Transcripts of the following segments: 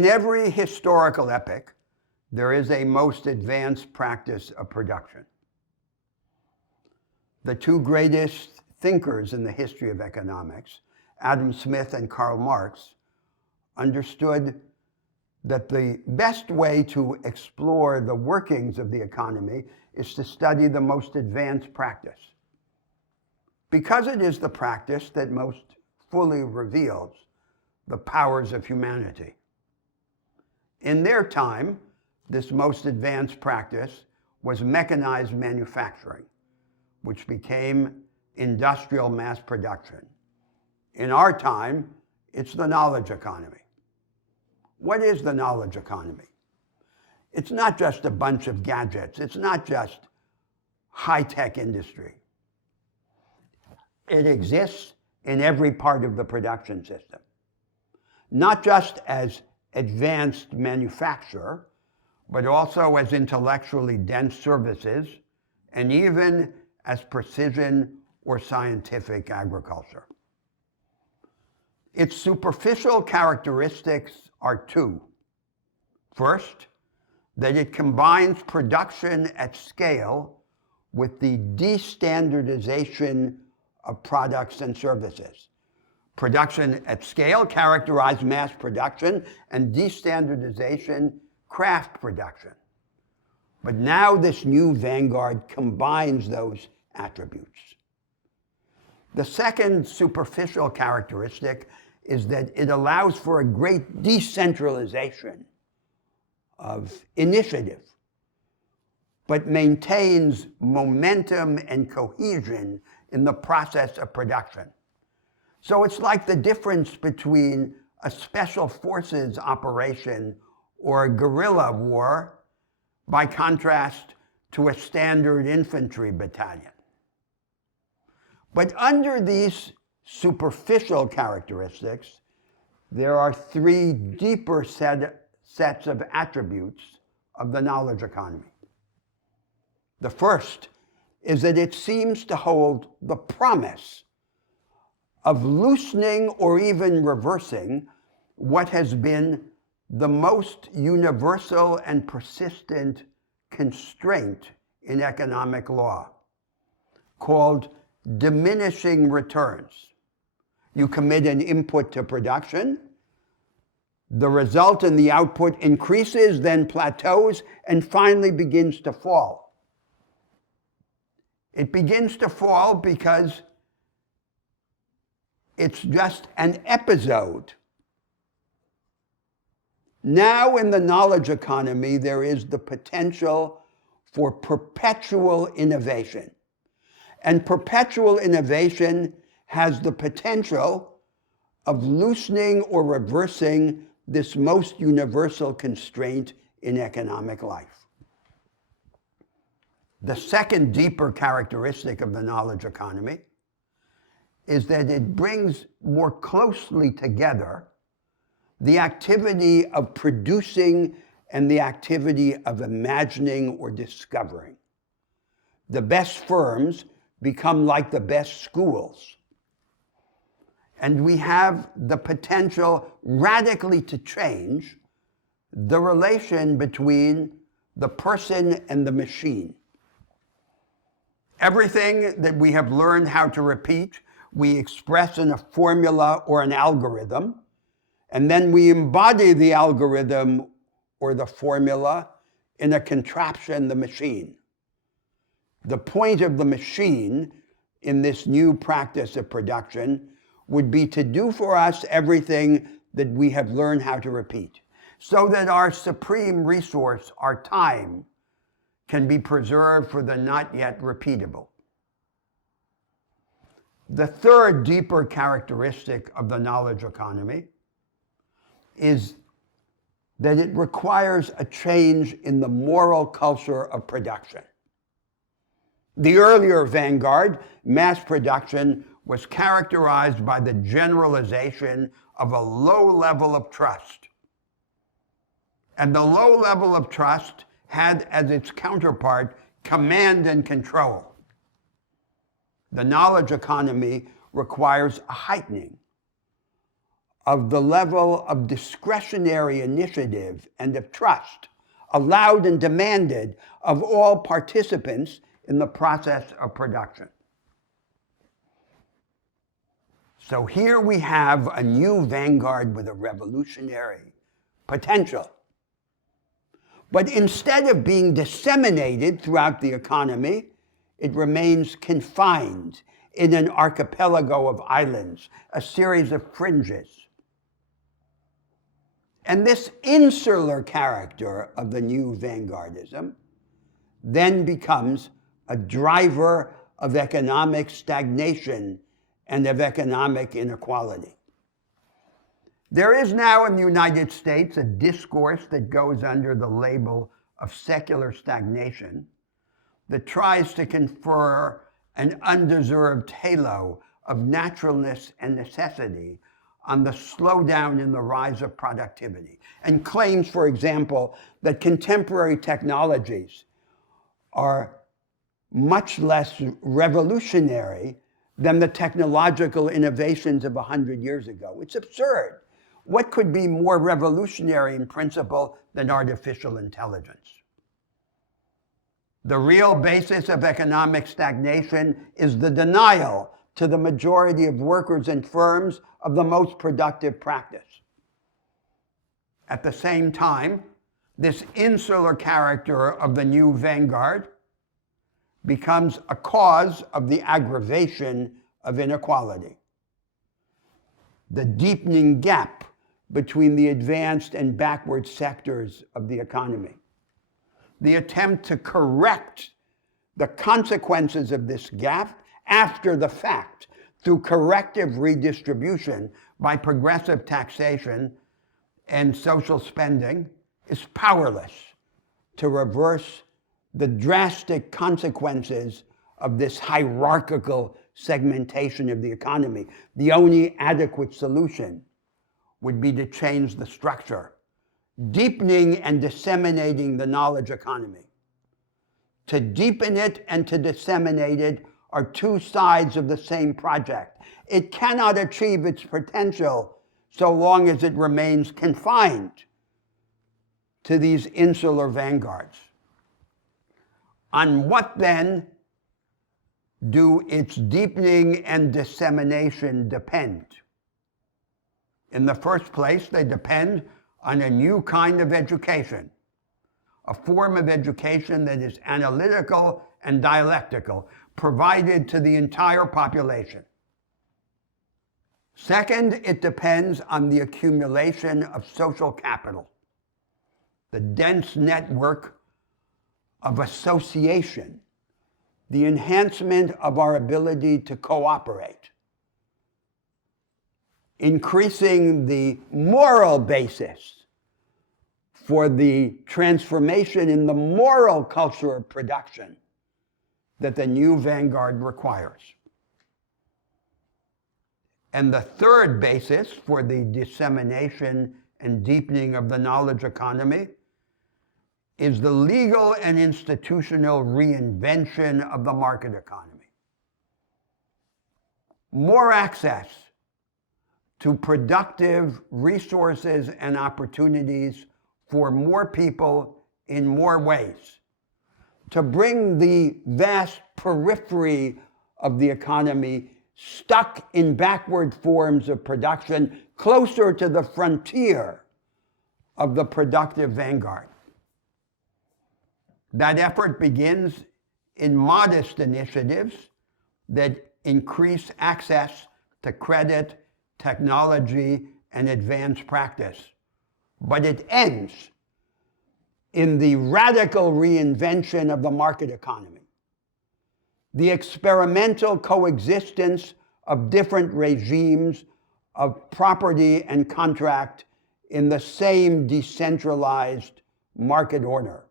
In every historical epoch, there is a most advanced practice of production. The two greatest thinkers in the history of economics, Adam Smith and Karl Marx, understood that the best way to explore the workings of the economy is to study the most advanced practice, because it is the practice that most fully reveals the powers of humanity. In their time, this most advanced practice was mechanized manufacturing, which became industrial mass production. In our time, it's the knowledge economy. What is the knowledge economy? It's not just a bunch of gadgets. It's not just high-tech industry. It exists in every part of the production system, not just as advanced manufacture, but also as intellectually dense services, and even as precision or scientific agriculture. Its superficial characteristics are two. First, that it combines production at scale with the de-standardization of products and services. Production at scale characterized mass production, and de-standardization craft production. But now this new vanguard combines those attributes. The second superficial characteristic is that it allows for a great decentralization of initiative, but maintains momentum and cohesion in the process of production. So it's like the difference between a special forces operation or a guerrilla war, by contrast to a standard infantry battalion. But under these superficial characteristics, there are three deeper sets of attributes of the knowledge economy. The first is that it seems to hold the promise of loosening or even reversing what has been the most universal and persistent constraint in economic law, called diminishing returns. You commit an input to production, the result in the output increases, then plateaus, and finally begins to fall. It begins to fall because it's just an episode. Now in the knowledge economy, there is the potential for perpetual innovation. And perpetual innovation has the potential of loosening or reversing this most universal constraint in economic life. The second deeper characteristic of the knowledge economy is that it brings more closely together the activity of producing and the activity of imagining or discovering. The best firms become like the best schools. And we have the potential radically to change the relation between the person and the machine. Everything that we have learned how to repeat, we express in a formula or an algorithm, and then we embody the algorithm or the formula in a contraption, the machine. The point of the machine in this new practice of production would be to do for us everything that we have learned how to repeat, so that our supreme resource, our time, can be preserved for the not yet repeatable. The third deeper characteristic of the knowledge economy is that it requires a change in the moral culture of production. The earlier vanguard, mass production, was characterized by the generalization of a low level of trust. And the low level of trust had as its counterpart command and control. The knowledge economy requires a heightening of the level of discretionary initiative and of trust allowed and demanded of all participants in the process of production. So here we have a new vanguard with a revolutionary potential. But instead of being disseminated throughout the economy, it remains confined in an archipelago of islands, a series of fringes. And this insular character of the new vanguardism then becomes a driver of economic stagnation and of economic inequality. There is now in the United States a discourse that goes under the label of secular stagnation that tries to confer an undeserved halo of naturalness and necessity on the slowdown in the rise of productivity, and claims, for example, that contemporary technologies are much less revolutionary than the technological innovations of 100 years ago. It's absurd. What could be more revolutionary in principle than artificial intelligence? The real basis of economic stagnation is the denial to the majority of workers and firms of the most productive practice. At the same time, this insular character of the new vanguard becomes a cause of the aggravation of inequality. The deepening gap between the advanced and backward sectors of the economy. The attempt to correct the consequences of this gap after the fact through corrective redistribution by progressive taxation and social spending is powerless to reverse the drastic consequences of this hierarchical segmentation of the economy. The only adequate solution would be to change the structure, deepening and disseminating the knowledge economy. To deepen it and to disseminate it are two sides of the same project. It cannot achieve its potential so long as it remains confined to these insular vanguards. On what then do its deepening and dissemination depend? In the first place, they depend on a new kind of education, a form of education that is analytical and dialectical, provided to the entire population. Second, it depends on the accumulation of social capital, the dense network of association, the enhancement of our ability to cooperate, increasing the moral basis for the transformation in the moral culture of production that the new vanguard requires. And the third basis for the dissemination and deepening of the knowledge economy is the legal and institutional reinvention of the market economy. More access to productive resources and opportunities for more people in more ways, to bring the vast periphery of the economy stuck in backward forms of production closer to the frontier of the productive vanguard. That effort begins in modest initiatives that increase access to credit, technology, and advanced practice. But it ends in the radical reinvention of the market economy, the experimental coexistence of different regimes of property and contract in the same decentralized market order.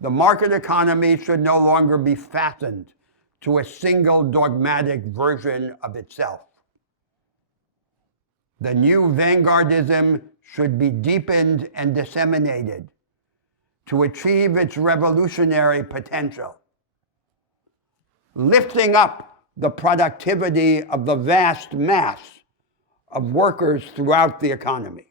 The market economy should no longer be fastened to a single dogmatic version of itself. The new vanguardism should be deepened and disseminated to achieve its revolutionary potential, lifting up the productivity of the vast mass of workers throughout the economy.